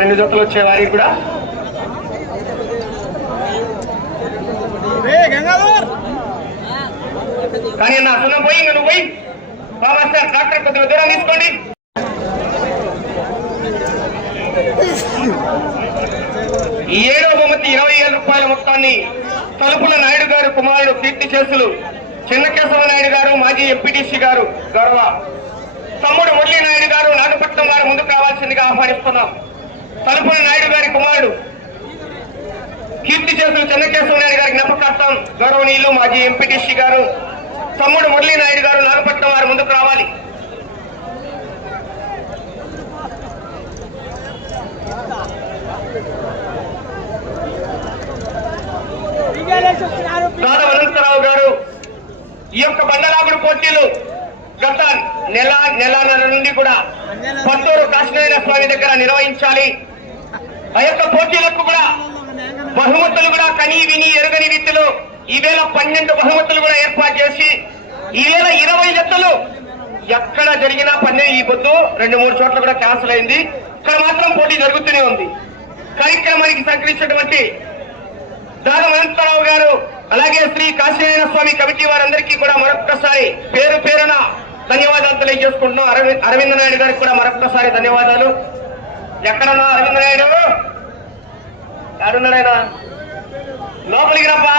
రెండు జతలు వచ్చే వారికి కూడా. కానీ నా సున్న పోయి ఇంకా నువ్వు పోయి బాబా సార్ డాక్టర్ కొద్దిగా దూరం తీసుకోండి. ఈ ఏడో బహుమతి ఇరవై ఏళ్ళ రూపాయల మొత్తాన్ని తలుపుల నాయుడు గారు కుమారుడు కీర్తి చేసులు చిన్నకేశవ నాయుడు గారు మాజీ ఎంపీటీసీ గారు గౌరవ తమ్ముడు మురళీ నాయుడు గారు నాగపట్నం గారు ముందుకు రావాల్సిందిగా ఆహ్వానిస్తున్నాం. తలుపుల నాయుడు గారి కుమారుడు. కీర్తి చేసులు చెన్నకేశవ నాయుడు గారి జ్ఞాపకార్థం గౌరవనీయులు మాజీ ఎంపీటీసీ గారు తమ్ముడు మురళీ నాయుడు గారు నాగపట్నం వారు ముందుకు రావాలి. రాధవ అనంతరావు గారు ఈ యొక్క బండరాగుడు పోటీలు గత నెల నెలన్నర నుండి కూడా పత్తూరు కాశ్మీర స్వామి దగ్గర నిర్వహించాలి. ఆ యొక్క పోటీలకు కూడా బహుమతులు కూడా కని విని ఎరుగని రీతిలో ఈవేళ పన్నెండు బహుమతులు కూడా ఏర్పాటు చేసి ఈవేళ ఇరవై జతలు ఎక్కడ జరిగినా పన్నెండు ఈ పొద్దు రెండు మూడు చోట్ల కూడా క్యాన్సిల్ అయింది. ఇక్కడ మాత్రం పోటీ జరుగుతూనే ఉంది. కార్యక్రమానికి సహకరించినటువంటి దానం అనంతరావు గారు అలాగే శ్రీ కాశీనారాయణ స్వామి కమిటీ వారందరికీ కూడా మరొక్కసారి పేరు పేరున ధన్యవాదాలు తెలియజేసుకుంటున్నాం. అరవింద్ అరవింద్ నాయుడు గారికి కూడా మరొక్కసారి ధన్యవాదాలు. ఎక్కడన్నా అరవింద్ నాయుడు? ఎక్కడున్నాడు ఆయన లోపలికి రప్పా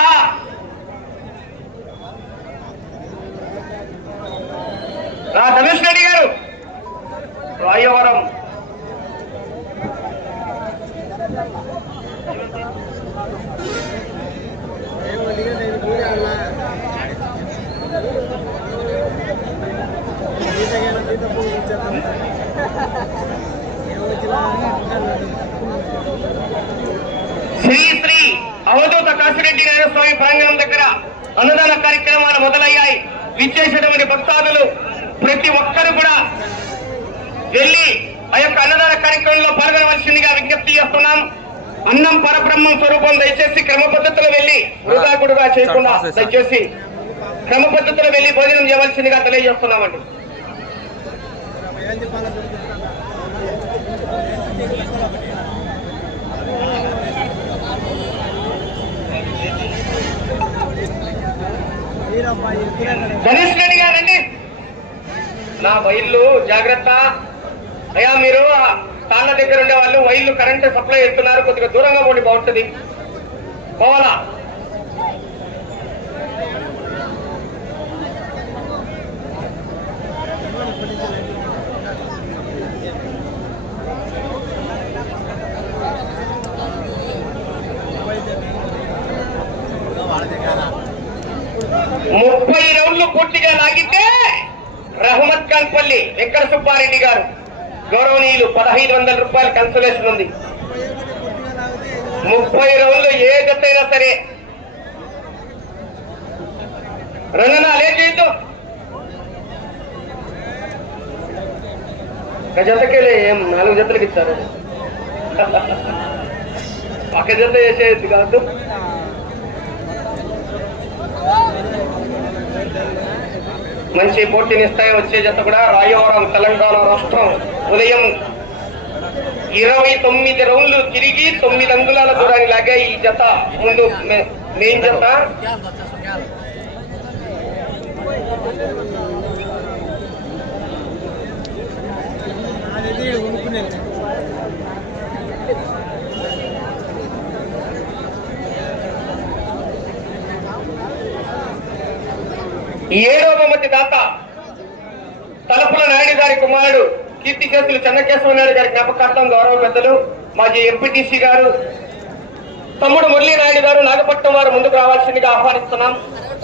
నా ధనుష్ రెడ్డి గారు. రాయవరం. శ్రీ శ్రీ అవధూత కాశిరెడ్డి నారాయణ స్వామి ప్రాంగణం దగ్గర అన్నదాన కార్యక్రమాలు మొదలయ్యాయి. విచ్చేసినటువంటి భక్తాదులు ప్రతి ఒక్కరు కూడా వెళ్ళి ఆ యొక్క అన్నదాన కార్యక్రమంలో పాల్గొనవలసిందిగా విజ్ఞప్తి చేస్తున్నాం. అన్నం పరబ్రహ్మం స్వరూపం దయచేసి క్రమ పద్ధతిలో వెళ్ళి వృధాకుడుగా చేయకుండా దయచేసి క్రమ పద్ధతిలో వెళ్ళి భోజనం చేయవలసిందిగా తెలియజేస్తున్నామండి. గణేష్ రెడ్డి గారండి. నా వైర్లు జాగ్రత్త. అయ్యా మీరు తాళ్ళ దగ్గర ఉండే వాళ్ళు వైర్లు కరెంట్ సప్లై చేస్తున్నారు. కొద్దిగా దూరంగా పోండి బాగుంటుంది. పోవాలా? ముప్పై రౌండ్లు పూర్తిగా లాగితే రహమత్ ఖాన్ పల్లి వెంకట సుబ్బారెడ్డి గారు. గౌరవనీయులు పదహైదు వందల రూపాయలు కన్సలేషన్ ఉంది. ముప్పై రౌండ్లు ఏ జతైనా సరే. రంగనా లే చేయొద్దు. ఒక జతకే ఏం నాలుగు జతలకు ఇచ్చారు? ఒక జత వేసేది కాదు. మంచి పోటీనిస్తాయి వచ్చే జత కూడా రాయవరం తెలంగాణ రాష్ట్రం. ఉదయం ఇరవై తొమ్మిది రౌండ్లు తిరిగి తొమ్మిది అంగుళాల దూరాన్ని లాగా ఈ జత ముందు మెయిన్ జత. ఏడో బహుమతి దాత తలపుల నాయుడు గారి కుమారుడు కీర్తి చేతులు చెన్నకేశవ నాయుడు గారి జ్ఞాపకార్థం గౌరవ పెద్దలు మాజీ ఎంపీటీసీ గారు తమ్ముడు మురళీ నాయుడు గారు నాగపట్నం వారు ముందుకు రావాల్సిందిగా ఆహ్వానిస్తున్నాం.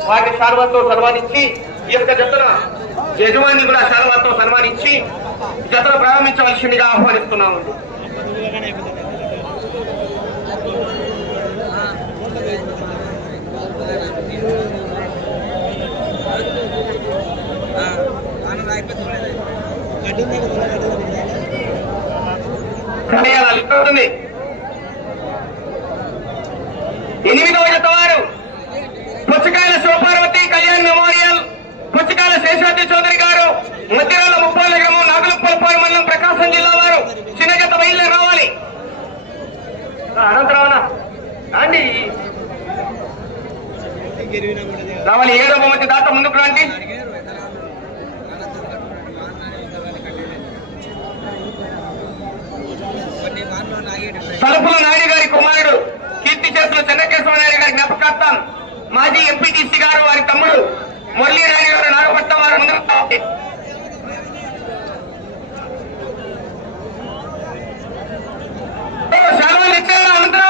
వారిని శాల్వాతో సన్మానించి ఈ యొక్క జతన యజమాని కూడా శాల్వాతో సన్మానించి జతను ప్రారంభించవలసిందిగా ఆహ్వానిస్తున్నాము. అలిపిస్తుంది ఎనిమిదవ జత వారు పుచ్చకాయల శివపార్వతి కళ్యాణ్ మెమోరియల్ పుచ్చకాయల శేషాద్రి చౌదరి గారు మధ్యరాల ముప్పాల గ్రామం నాగులపల్పాడు మండలం ప్రకాశం జిల్లా వారు చిన్న జత బయలుదేరి రావాలి. అనంతరావునా అండి రావాలి ఏడో బొమ్మతి దాత ముందుకు రాండి. తలుపుల నాయుడు గారి కుమారుడు కీర్తి చేతులు చెన్నకేశ్వర నాయుడు గారి జ్ఞాపకార్థం మాజీ ఎంపీటీసీ గారు వారి తమ్ముడు మురళీ నాయుడు గారు నాగపట్నం వారు ముందు సెలవులు అందరూ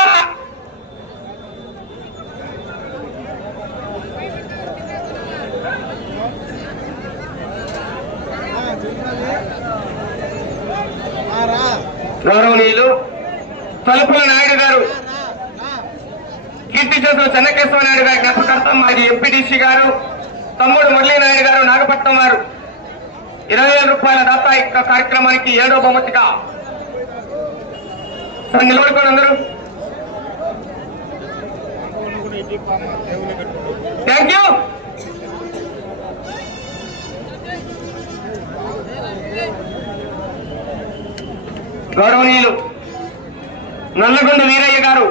గౌరవనీయులు తలుపుల నాయుడు గారు కీర్తి చేసిన చెన్నకేశ్వర నాయుడు గారి జ్ఞాపకార్థం మాది ఎంపీటీసీ గారు తమ్ముడు మురళీ నాయుడు గారు నాగపట్నం వారు. ఇరవై వేల రూపాయల దాతా యొక్క కార్యక్రమానికి ఏడో బహుమతిగా నిలబడుకోండి అందరూ. థ్యాంక్ యూ గౌరవనీయులు నల్లగొండ వీరయ్య గారు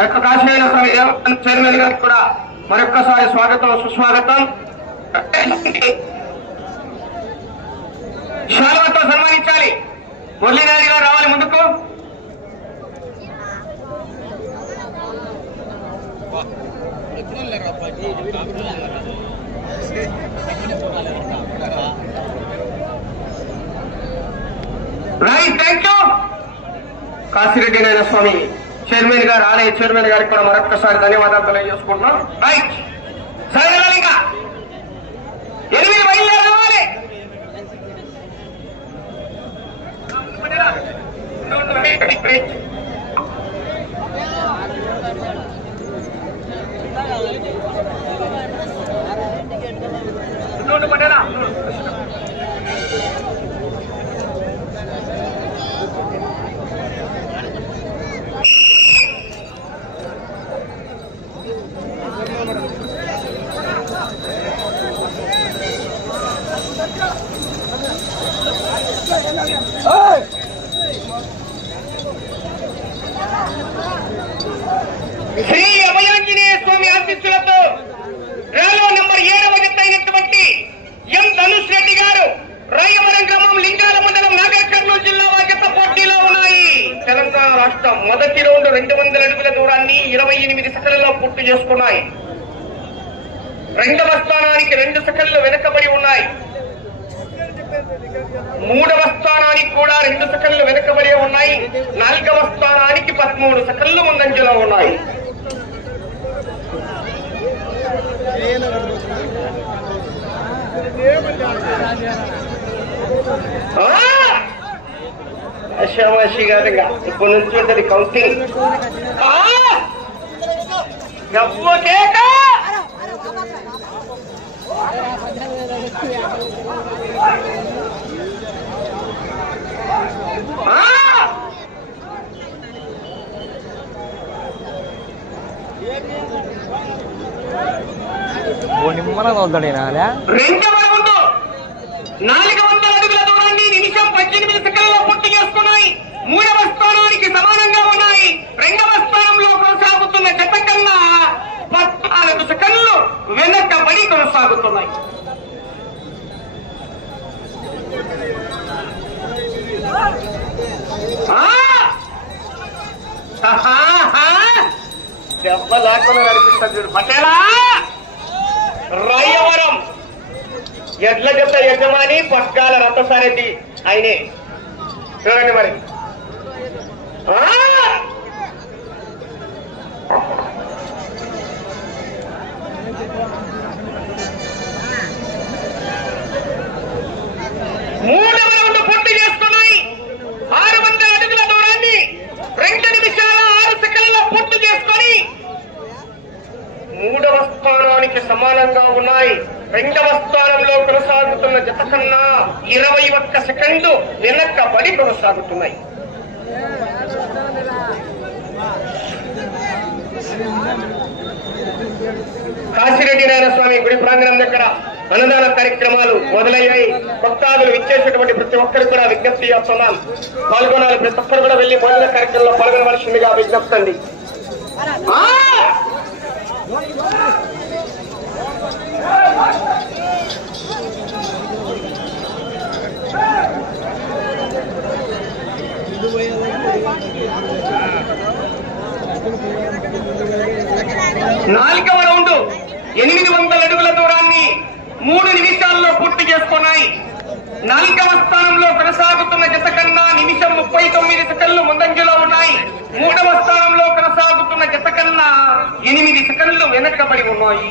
యొక్క కాశ్మీర స్వామి దేవస్థానం చైర్మన్ గారికి కూడా మరొక్కసారి స్వాగతం సుస్వాగతం. శాలువతో సన్మానించాలి. మురళీనాయుడు గారు రావాలి ముందుకు. రైట్ థ్యాంక్ యూ కాశిరెడ్డి నాయన స్వామి చైర్మన్ గారు ఆలయ చైర్మన్ గారికి కూడా మరొక్కసారి ధన్యవాదాలు తెలియజేసుకుంటున్నాం. రైట్. సరే ఇంకా ఎనిమిది బయలుదేరి రావాలి శ్రీ అభయాంజనేయ స్వామి రేలో ఏడవ నెత్త అయినటువంటి ఎం ధనుష్ రెడ్డి గారు రాయవరం గ్రామం లింగాల మండలం నాగర్ కర్నూలు జిల్లా వాజత పోటీలో ఉన్నాయి. తెలంగాణ రాష్ట్రం మొదటి రౌండ్ రెండు వందల అడుగుల దూరాన్ని ఇరవై ఎనిమిది సెకండ్లలో పూర్తి చేసుకున్నాయి. రెండవ స్థానానికి రెండు సెకండ్లు వెనుకబడి ఉన్నాయి. మూడవ స్థానానికి కూడా రెండు సెకండ్లు వెనుకబడి ఉన్నాయి. నాలుగవ స్థానానికి పదమూడు సెకండ్లు ముందంజలో ఉన్నాయి. అశామాషి గారుగా ఇప్పటి నుంచి ఉంటుంది కౌంటింగ్ గబ్బు కేక! ఆ! నాలుగు వందల అడుగుల దూరాన్ని నిమిషం పద్దెనిమిది సెకండ్లలో పూర్తి చేసుకున్నాయి. మూడవ స్థానానికి సమానంగా ఉన్నాయి. రెండవ స్థానంలో కొనసాగుతున్న జత కన్నా పద్నాలుగు సెకండ్లు వెనకబడి కొనసాగుతున్నాయి. దెబ్బ లేకుండా నడిపిస్తాను చూడు. పటేలా! రాయవరం. ఎడ్ల జత యజమాని? పక్కాల రథసారథి ఆయనే. చూడండి మరి? ఆ! మూడవ రౌండ్ పూర్తి చేస్తున్నాయి ఆరు వందల అడుగుల దూరాన్ని. రెండు నిమిషాల ఆరు సెకండ్లలో పూర్తి చేసుకొని స్థానానికి సమానంగా ఉన్నాయి. రెండవ స్థానంలో కొనసాగుతున్న జత కన్నా ఇరవై ఒక్క సెకండ్లు వెనక్కబడి కొనసాగుతున్నాయి. కాశిరెడ్డి నారాయణ స్వామి గుడి ప్రాంగణం దగ్గర అన్నదాన కార్యక్రమాలు మొదలయ్యాయి. భక్తాదులు ఇచ్చేసినటువంటి ప్రతి ఒక్కరికి కూడా విజ్ఞప్తి చేస్తున్నాం. పాల్గొనాలి. ప్రతి ఒక్కరు కూడా వెళ్ళి భోజన కార్యక్రమంలో పాల్గొనవలసిందిగా విజ్ఞప్తండి అండి ఆ! నాలికవ రౌండ్ ఎనిమిది వందల అడుగుల దూరాన్ని మూడు నిమిషాల్లో పూర్తి చేసుకున్నాయి. నాలుగవ స్థానంలో కొనసాగుతున్న జత కన్నా నిమిషం ముప్పై తొమ్మిది సెకండ్లు ముందంజలో ఉన్నాయి. మూడవ స్థానంలో కొనసాగుతున్న జత కన్నా ఎనిమిది సెకండ్లు వెనకబడి ఉన్నాయి.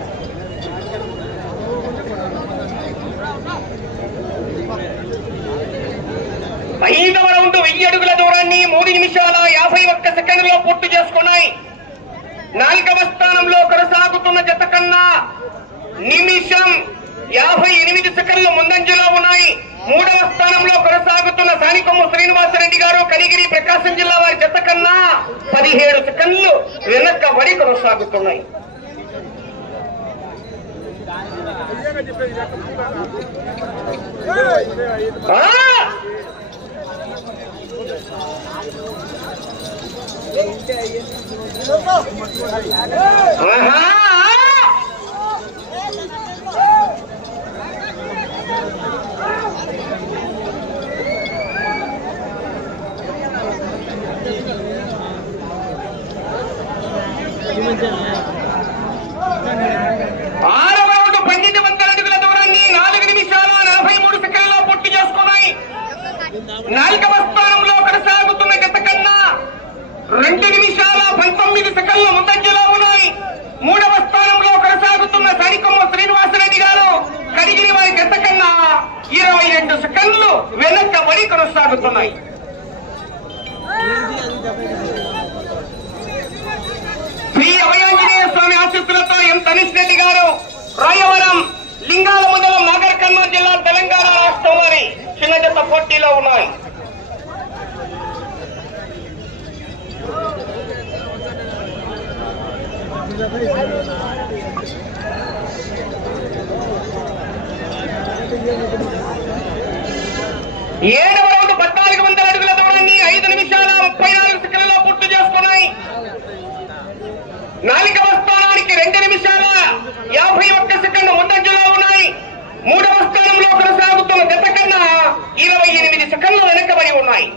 ఐదవ రౌండ్ వెయ్యి అడుగుల దూరాన్ని మూడు నిమిషాల యాభై ఒక్క సెకండ్లో పూర్తి చేసుకున్నాయి. నాలుగవ స్థానంలో కొనసాగుతున్న జత కన్నా నిమిషం యాభై ఎనిమిది సెకండ్లు ముందంజలో ఉన్నాయి. మూడవ స్థానంలో కొనసాగుతున్న సానికొమ్ము శ్రీనివాసరెడ్డి గారు కలిగిరి ప్రకాశం జిల్లా వారి జత కన్నా పదిహేడు సెకండ్లు వెనక్కబడి కొనసాగుతున్నాయి. ఆ! ఆహా! ఆరవ రౌండ్ పన్నెండు వందల అడుగుల దూరాన్ని నాలుగు నిమిషాల నలభై మూడు సెకండ్లో పూర్తి చేసుకున్నాయి నాలుగవ స్థానంలో కొనసాగుతున్న గత కన్నా రెండు నిమిషాల పంతొమ్మిది సెకండ్ల ముందంజలో ఉన్నాయి. మూడవ స్థానంలో కొనసాగుతున్న సరికొమ్మ శ్రీనివాసరెడ్డి గారు కడిగిన వారి గత కన్నా ఇరవై రెండు సెకండ్లు వెనక్కబడి కొనసాగుతున్నాయి. శ్రీ అభయాంజనేయ స్వామి ఆశీస్సులతో ఎం తనీష్ రెడ్డి గారు రాయవరం లింగాల మండలం నాగర్ కర్నూలు జిల్లా తెలంగాణ రాష్ట్రం వారి చిన్న జత పోటీలో ఉన్నాయి. ఏడవ రౌండ్ పద్నాలుగు వందల అడుగుల దూరాన్ని ఐదు నిమిషాల ముప్పై నాలుగు సెకండ్లలో పూర్తి చేసుకున్నాయి. నాలుగవ స్థానానికి రెండు నిమిషాల యాభై ఒక్క సెకండ్ ముందంజలో ఉన్నాయి. మూడవ స్థానంలో కొనసాగుతున్న గత కన్నా ఇరవై ఎనిమిది సెకండ్లు వెనకబడి ఉన్నాయి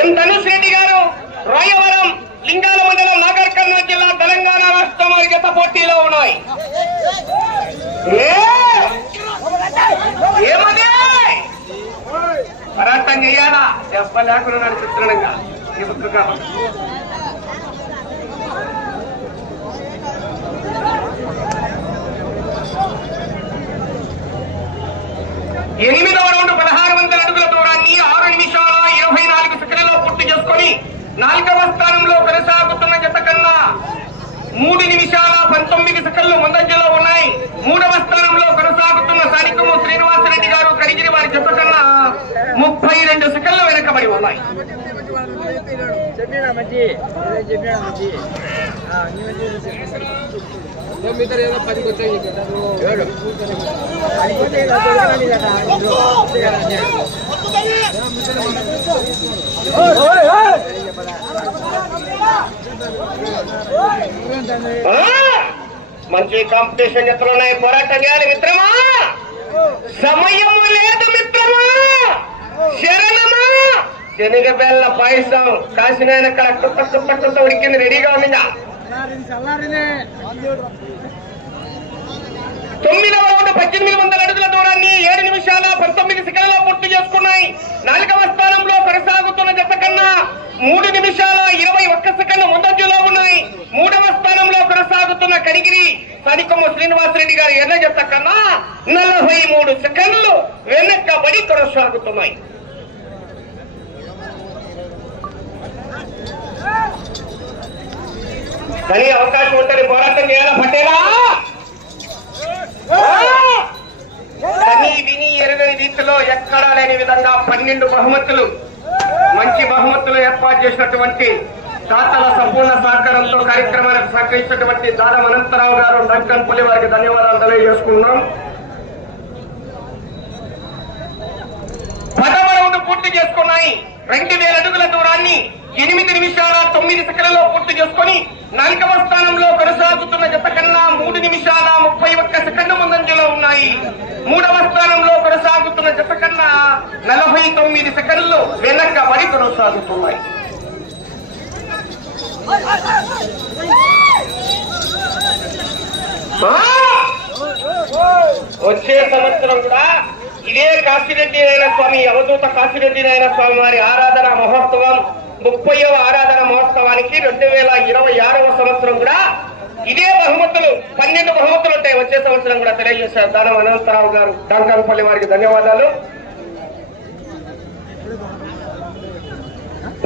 ఎం ధనుష్ రెడ్డి గారు రాయవరం లింగాల మండలం నాగర్ కర్నూలు జిల్లా తెలంగాణ రాష్ట్రం వారి గత పోటీలో ఉన్నాయి ఏ! పరాటం చెయ్యాలా దెబ్బ లేకుండా నడిపిస్తున్నాడుగా చెబుతున్నా ఎనిమిదవ రౌండ్ పదహారు వందల అడుగుల దూరాన్ని ఆరు నిమిషాల ఇరవై నాలుగు సెకండ్లలో పూర్తి చేసుకొని నాలుగవ స్థానంలో కొనసాగుతున్న జత కన్నా మూడు నిమిషాల పంతొమ్మిది సెకండ్లు ముందంజలో ఉన్నాయి మూడవ స్థానంలో కొనసాగుతున్న సానికము శ్రీనివాసరెడ్డి గారు కడిగిరి వారి జత కన్నా ముప్పై రెండు సెకండ్లు వెనకబడి ఉన్నాయి చెప్పినా మంచి చెప్పినా మంచి ఏదో పది ఓయ్, ఓయ్! మంచి కాంపిటీషన్ జతలు ఉన్నాయి. పోరాటం చేయాలి మిత్రమా? సమయం లేదు మిత్రమా? శరణమా? శనగ బెల్ల పాయసం కాసిన కట్ట కట్ట ఉడికింది రెడీగా ఉందిగా తొమ్మిదవ రౌండ్ పద్దెనిమిది వందల అడుగుల దూరాన్ని ఏడు నిమిషాల పంతొమ్మిది సెకండ్లో పూర్తి చేసుకున్నాయి. నాలుగవ స్థానంలో కొనసాగుతున్న జత కన్నా మూడు నిమిషాల ఇరవై ఒక్క సెకండ్ ముందంజలో ఉన్నాయి. మూడవ స్థానంలో కొనసాగుతున్న కడిగిరి సనికొమ్మ శ్రీనివాసరెడ్డి గారి ఎర్ర జత కన్నా నలభై మూడు సెకండ్లు వెనక్కబడి కొనసాగుతున్నాయి. కానీ అవకాశం ఉంటుంది పోరాటం చేయాలా? పట్టేలా? కని విని ఎరగని రీతిలో ఎక్కడా లేని విధంగా పన్నెండు బహుమతులు మంచి బహుమతులు ఏర్పాటు చేసినటువంటి దాతల సంపూర్ణ సహకారంతో కార్యక్రమానికి సహకరించినటువంటి దానం అనంతరావు గారు డంకన్పల్లి వారికి ధన్యవాదాలు తెలియజేసుకున్నాం పదవ రౌండ్ పూర్తి చేసుకున్నాయి. రెండు వేల అడుగుల దూరాన్ని ఎనిమిది నిమిషాల తొమ్మిది సెకండ్లలో పూర్తి చేసుకొని నాలుగవ స్థానంలో కొనసాగుతున్న జత కన్నా మూడు నిమిషాల ముప్పై ఒక్క సెకండ్ ముందంజలో ఉన్నాయి. మూడవ స్థానంలో కొనసాగుతున్న జత కన్నా నలభై తొమ్మిది సెకండ్లు వెనకబడి కొనసాగుతున్నాయి. వచ్చే సంవత్సరం కూడా ఇదే కాశీరెడ్డి నాయన స్వామి అవధూత కాశీరెడ్డి నాయన స్వామి వారి ఆరాధన మహోత్సవం ముప్పయో ఆరాధన మహోత్సవానికి రెండు వేల ఇరవై ఆరవ సంవత్సరం కూడా ఇదే బహుమతులు పన్నెండు బహుమతులు ఉంటాయి. వచ్చే సంవత్సరం కూడా తెలియజేశారు దానం అనంతరావు గారు. డాంకాంపల్లి వారికి ధన్యవాదాలు.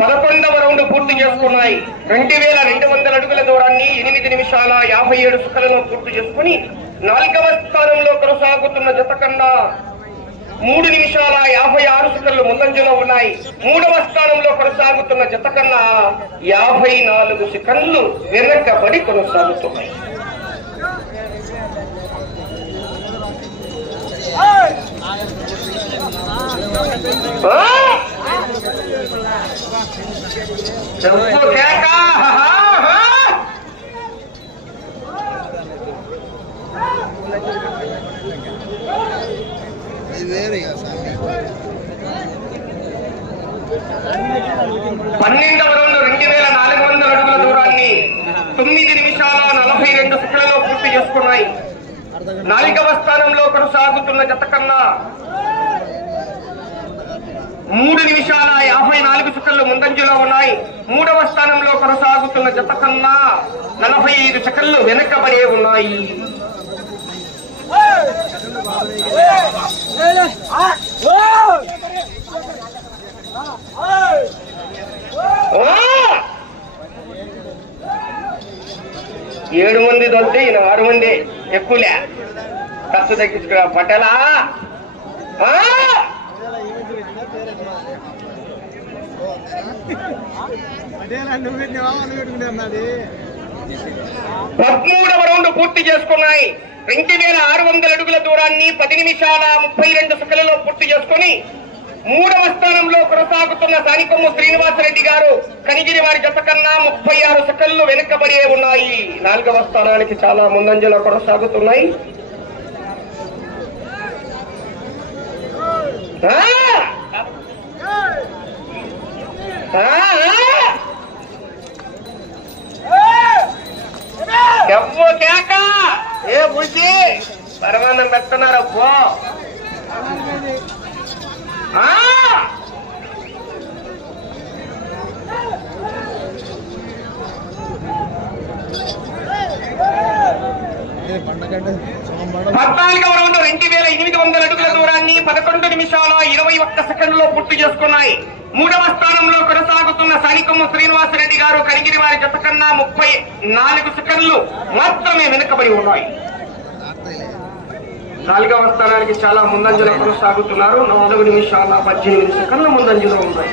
పదకొండవ రౌండ్ పూర్తి చేసుకున్నాయి. రెండు వేల రెండు వందల అడుగుల దూరాన్ని ఎనిమిది నిమిషాల యాభై ఏడు సుఖలను పూర్తి చేసుకుని నాలుగవ స్థానంలో కొనసాగుతున్న జత కన్నా మూడు నిమిషాల యాభై ఆరు సెకండ్లు ముందంజలో ఉన్నాయి. మూడవ స్థానంలో కొనసాగుతున్న జత కన్నా యాభై నాలుగు సెకండ్లు వెనకబడి కొనసాగుతున్నాయి. చెప్పు కేక హా, హా. ఇది వేరే ఇక స్వామి పన్నెండవ రౌండ్ రెండు వేల నాలుగు వందల అడుగుల దూరాన్ని తొమ్మిది నిమిషాల నలభై రెండు సెకండ్లలో పూర్తి చేసుకున్నాయి నాలుగవ స్థానంలో కొనసాగుతున్న జత కన్నా మూడు నిమిషాల యాభై నాలుగు సెకండ్లు ముందంజలో ఉన్నాయి మూడవ స్థానంలో కొనసాగుతున్న జత కన్నా నలభై ఐదు సెకండ్లు వెనకబడే ఉన్నాయి ఏడు మంది దొరికితే ఈయన ఆరు మంది ఎక్కువలే. ఖర్చు తగ్గించుకురా పెట్టుకున్నది పదమూడవ రౌండ్ పూర్తి చేసుకున్నాయి. రెండు వేల ఆరు వందల అడుగుల దూరాన్ని పది నిమిషాల ముప్పై రెండు సెకండ్లలో పూర్తి చేసుకుని మూడవ స్థానంలో కొనసాగుతున్న దానికొమ్మ శ్రీనివాసరెడ్డి గారు కనిగిరి వారి జత కన్నా ముప్పై ఆరు సెకండ్లు వెనుకబడి ఉన్నాయి. నాలుగవ స్థానానికి చాలా ముందంజలో కొనసాగుతున్నాయి. ఆ! ఆ! ఏ పెడుతున్నారు పద్నాలుగవ రౌండ్ రెండు వేల ఎనిమిది వందల అడుగుల దూరాన్ని పదకొండు నిమిషాల ఇరవై ఒక్క సెకండ్లో పూర్తి చేసుకున్నాయి. మూడవ స్థానంలో కొనసాగుతున్న సైనికమ్మ శ్రీనివాసరెడ్డి గారు కనిగిరి వారి జత కన్నా ముప్పై నాలుగు సెకండ్లు మాత్రమే వెనుకబడి ఉన్నాయి. నాలుగవ స్థానానికి చాలా ముందంజలో కొనసాగుతున్నారు. నాలుగు నిమిషాల పద్దెనిమిది సెకండ్ల ముందంజలో ఉన్నాయి.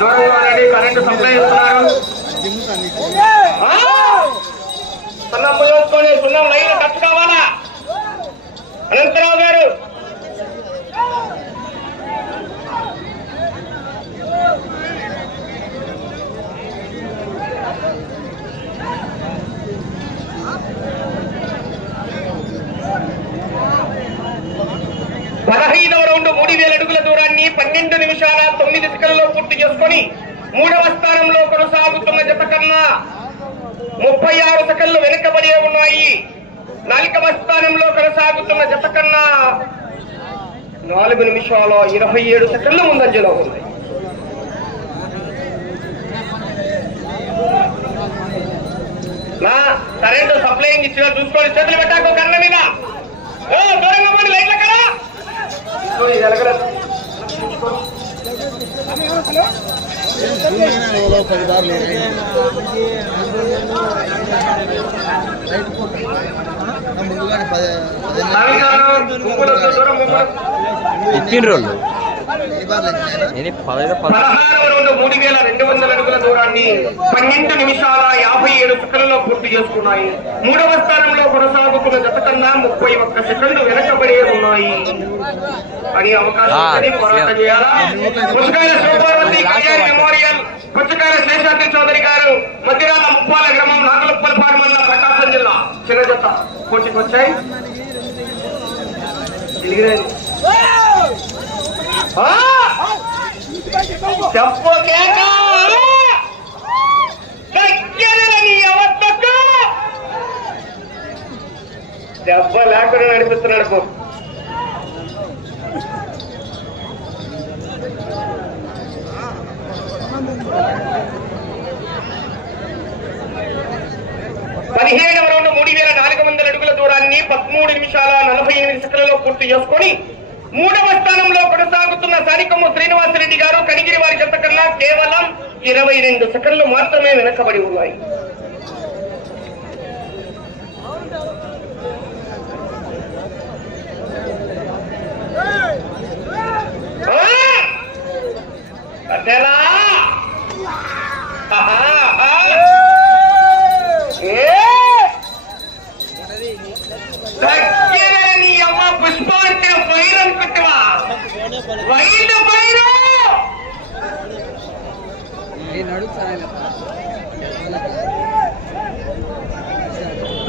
దూరంగా ఆల్రెడీ కరెంటు సప్లై చేస్తున్నారు. జిమ్ముతా నీకు సున్నం పోసుకొని సున్నం లైన్ టచ్ కావాలా? అనంతరావు గారు పదహైదవ రౌండ్ మూడు వేల అడుగుల దూరాన్ని పన్నెండు నిమిషాల తొమ్మిది సెకండ్లలో పూర్తి చేసుకుని మూడవ స్థానంలో కొనసాగుతున్న జత కన్నా ముప్పై ఆరు సెకండ్లు వెనుకబడి ఉన్నాయి. నాలుగవ స్థానంలో కొనసాగుతున్న జత కన్నా నాలుగు నిమిషాల ఇరవై ఏడు సెకండ్లు ముందంజలో ఉంది. నా కరెంటు సప్లైంగ్ ఇచ్చిన చూసుకోండి. చేతులు పెట్టాకు కన్న మీద. ఓ దూరంగా పోండి లైట్ల కదా వచ్చినాయినా? నేను పదహైదు పద పదహారవ రౌండ్ మూడు వేల రెండు వందల అడుగుల దూరాన్ని పన్నెండు నిమిషాల యాభై ఏడు సెకండ్లలో పూర్తి చేసుకున్నాయి. మూడవ స్థానంలో కొనసాగుతున్న జత కన్నా ముప్పై ఒక్క సెకండ్లు వెనకబడి ఉన్నాయి. అని అవకాశం పోరాటం చేయాలా? కళ్యాణ్ మెమోరియల్ పుచ్చకాయల శేషాద్రి చౌదరి గారు మధ్యరాల ముప్పాల గ్రామం నాగలప్పలపాడు మండలం ప్రకాశం జిల్లా. చిన్న జత పోటీకి వచ్చాయి. ఎలిగిరాయి. చెప్పు కేక! దెబ్బ లేకుండా నడిపిస్తున్నాడు పో. పదిహేడవ రౌండ్ మూడు వేల నాలుగు వందల అడుగుల దూరాన్ని పదమూడు నిమిషాల నలభై ఎనిమిది సెకండ్లలో పూర్తి చేసుకొని మూడవ స్థానంలో కొనసాగుతున్న సానికమ్మ శ్రీనివాసరెడ్డి గారు కనిగిరి వారి జత కన్నా కేవలం ఇరవై రెండు సెకండ్లు మాత్రమే వెనకబడి ఉన్నాయి ఆ! అదేలా? ఆహా, ఆహా. ఏ! దగ్గర నీ అమ్మ పుష్ప అంటే వైర్ అనుకుంటావా వైల్డ్ వైరు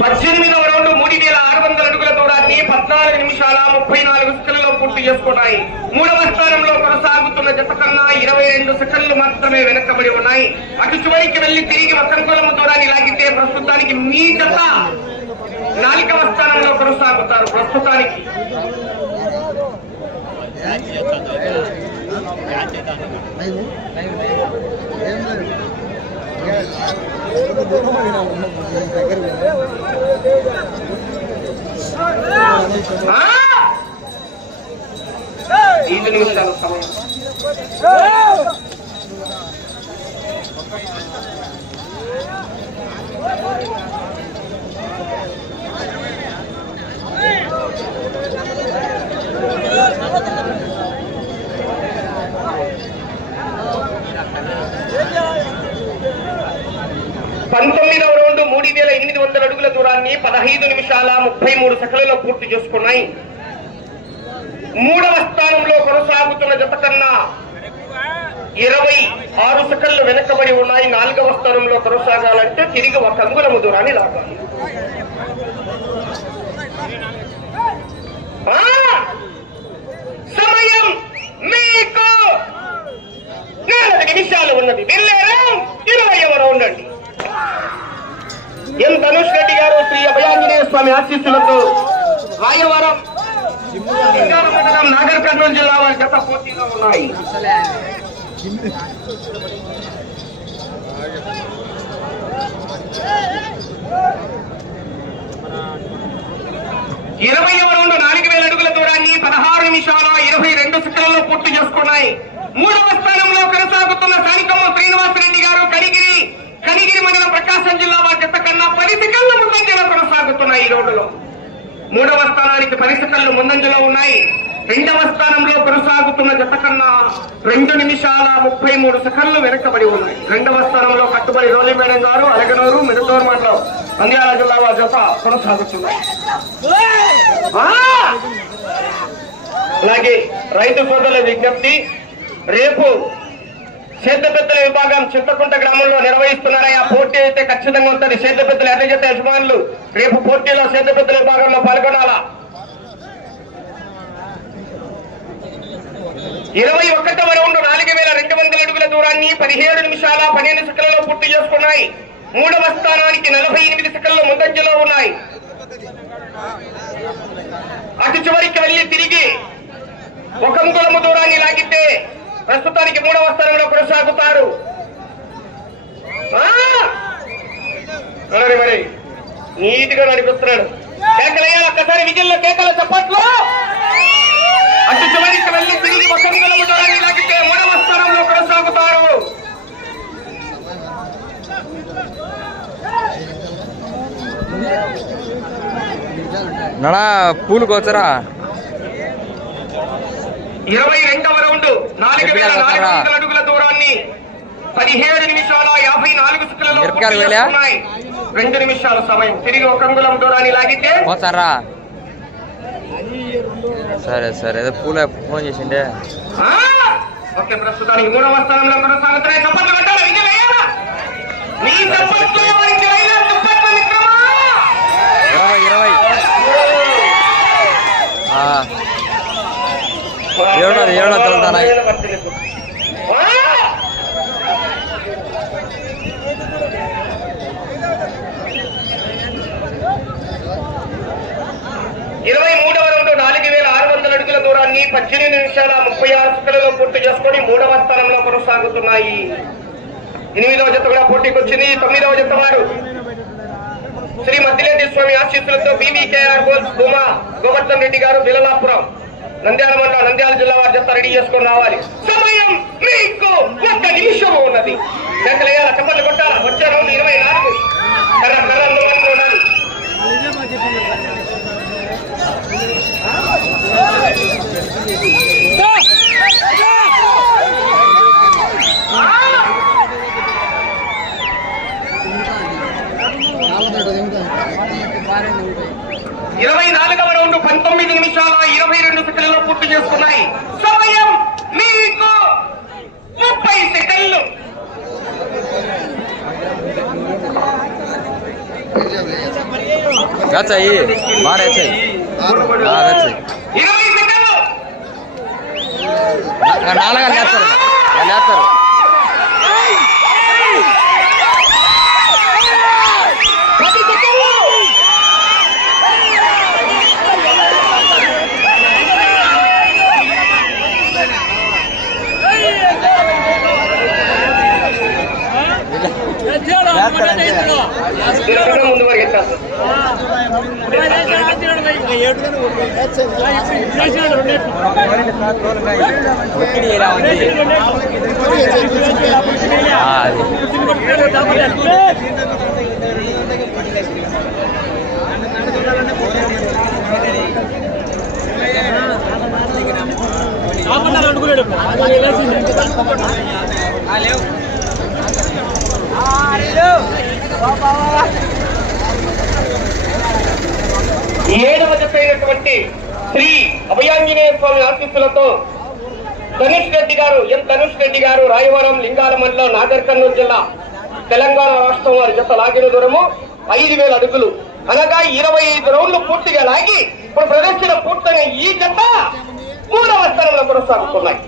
పద్దెనిమిదవ రౌండ్ మూడు వేల ఆరు వందల అడుగుల దూరాన్ని పద్నాలుగు నిమిషాల ముప్పై నాలుగు సెకండ్లలో పూర్తి చేసుకున్నాయి. మూడవ స్థానంలో కొనసాగుతున్న జత కన్నా ఇరవై రెండు సెకండ్లు మాత్రమే వెనకబడి ఉన్నాయి. అటు చివరికి వెళ్ళి తిరిగి వసంకులము దూరాన్ని లాగితే ప్రస్తుతానికి మీ జత నాలుగవ స్థానంలో కొనసాగుతారు ప్రస్తుతానికి. ఐదు? ఏం లేదు. ఎంత దూరం అయినా ఉన్నాం. నేను దగ్గరికి వెళ్ళా. ఆ? ఐదు నిమిషాల సమయం పంతొమ్మిదవ రౌండ్ మూడు వేల ఎనిమిది వందల అడుగుల దూరాన్ని పదహైదు నిమిషాల ముప్పై మూడు సెకండ్లలో పూర్తి చేసుకున్నాయి. మూడవ స్థానంలో కొనసాగుతున్న జత కన్నా ఇరవై ఆరు సెకండ్లు వెనకబడి ఉన్నాయి. నాలుగవ స్థానంలో కొనసాగాలంటే తిరిగి ఒక అంగుళము దూరాన్ని లాగాలి. మీకు నాలుగు నిమిషాలు ఉన్నది. వెళ్ళారా? ఇరవైవ రౌండ్ అండి ఎం ధనుష్ రెడ్డి గారు శ్రీ అభయాంజనేయ స్వామి ఆశీస్సులతో రాయవరం సింగారం మండలం నాగర్ కర్నూలు జిల్లా వారి గత పోటీలో ఉన్నాయి. ఇరవై రౌండ్ నాలుగు వేల అడుగుల దూరాన్ని పదహారు నిమిషాల ఇరవై రెండు సెకండ్లలో పూర్తి చేసుకున్నాయి. మూడవ స్థానంలో కొనసాగుతున్న సానికమ్మ శ్రీనివాసరెడ్డి గారు కనిగిరి కనిగిరి మండలం ప్రకాశం జిల్లా వారి జత కన్నా పది సెకండ్ల ముందంజలో కొనసాగుతున్నాయి ఈ రోడ్డులో మూడవ స్థానానికి పది సెకండ్లు ముందంజలో ఉన్నాయి. రెండవ స్థానంలో కొనసాగుతున్న జత కన్నా రెండు నిమిషాల ముప్పై మూడు సెకండ్లు వెనకబడి ఉన్నాయి. రెండవ స్థానంలో కట్టుబడి రోలిమేడం గారు అలగనూరు మిడతూరు మండలం. నంద్యాల జిల్లా వారి జత అలాగే రైతు సోదరుల విజ్ఞప్తి రేపు సేద్యపెద్దల విభాగం చింతకుంట గ్రామంలో నిర్వహిస్తున్నారా ఆ పోటీ అయితే ఖచ్చితంగా ఉంటుంది. సేదపెద్దల ఎర్ర యజమానులు రేపు పోటీలో సేద్యపెద్దల విభాగంలో పాల్గొనాలా? ఇరవై ఒకటవ రౌండ్ నాలుగు వేల రెండు వందల అడుగుల దూరాన్ని పదిహేడు నిమిషాల పన్నెండు సెకండ్లలో పూర్తి చేసుకున్నాయి. మూడవ స్థానానికి నలభై ఎనిమిది సెకండ్ల ముందంజలో ఉన్నాయి. అటు చివరికి వెళ్ళి తిరిగి ఒక అంగుళము దూరాన్ని లాగితే ప్రస్తుతానికి మూడవ స్థానంలో కొనసాగుతారు. ఆ! మరి. మరి నడిపిస్తున్నాడు. కేకలయ్యాలి ఒక్కసారి విజయంలో కేకల చప్పట్లు. అటు చివరికి వెళ్ళి తిరిగి ఒక అంగుళము దూరాన్ని లాగితే మూడవ స్థానంలో కొనసాగుతారు. నడా పూలు కోచరా ఇరవై రెండవ రౌండ్ నాలుగు వేల నాలుగు వందల అడుగుల దూరాన్ని పదిహేడు నిమిషాల యాభై నాలుగు? చేసుకున్నాయి. రెండు నిమిషాల సమయం తిరిగి ఒక అంగుళం దూరాన్ని లాగితే కోచరా సరే సరే ఏదో పూల ఫోన్ చేసిండే! ఓకే ప్రస్తుతానికి మూడవ స్థానంలో కొనసాగుతున్నాయి చప్పట్లు కొట్టాలి విజయ్? మీ? చప్పట్లు మిత్రమా! ఇరవై ఇరవై ఆ, ఏడున్నర, ఇరవై మూడవ రౌండ్ నాలుగు వేల ఆరు వందల అడుగుల దూరాన్ని పద్దెనిమిది నిమిషాల ముప్పై ఆరు సెకండ్లలో పూర్తి చేసుకొని మూడవ స్థానంలో కొనసాగుతున్నాయి. ఎనిమిదవ జత కూడా పోటీకి వచ్చింది తొమ్మిదవ జత వారు శ్రీ మద్దిలేటి స్వామి ఆశీస్సులతో బీబీకేఆర్ గోల్స్ గోవర్ధన్ రెడ్డి గారు బిలలాపురం నంద్యాల మండలం నంద్యాల జిల్లా వారు జత రెడీ చేసుకొని రావాలి. సమయం మీకు ఒక్క నిమిషం ఉన్నది. లెక్కలేయాల చెప్పలు కొట్టాలా? వచ్చే రౌండ్ ఇరవై నాలుగు. కర్ర కర్ర అందుబాటులో ఉండాలి. you నాలుగవ రౌండ్ పంతొమ్మిది నిమిషాల ఇరవై రెండు సెకండ్లలో పూర్తి చేసుకున్నాయి సమయం మీకు ముప్పై సెకండ్లు బాగా వేచాయి వేచాయి ఇరవై సెకండ్లు నాలుగా లేస్తారు లేస్తారు పది సెకండ్లు దినకన్నా ముందు వరకు ఎత్తాలి ఒత్తిడి ఇలా ఉంది ఆ, అది ఏడవ జతైనటువంటి శ్రీ అభయాంజనేయ స్వామి ఆశీస్సులతో ధనుష్ రెడ్డి గారు ఎం ధనుష్ రెడ్డి గారు రాయవరం లింగాల మండలం నాగర్ కర్నూలు జిల్లా తెలంగాణ రాష్ట్రం వారి జత లాగిన దూరము ఐదు వేల అడుగులు. అనగా ఇరవై ఐదు రౌండ్లు పూర్తిగా లాగి ఇప్పుడు ప్రదర్శన పూర్తయిన ఈ జత మూడవ స్థానంలో కొనసాగుతున్నాయి.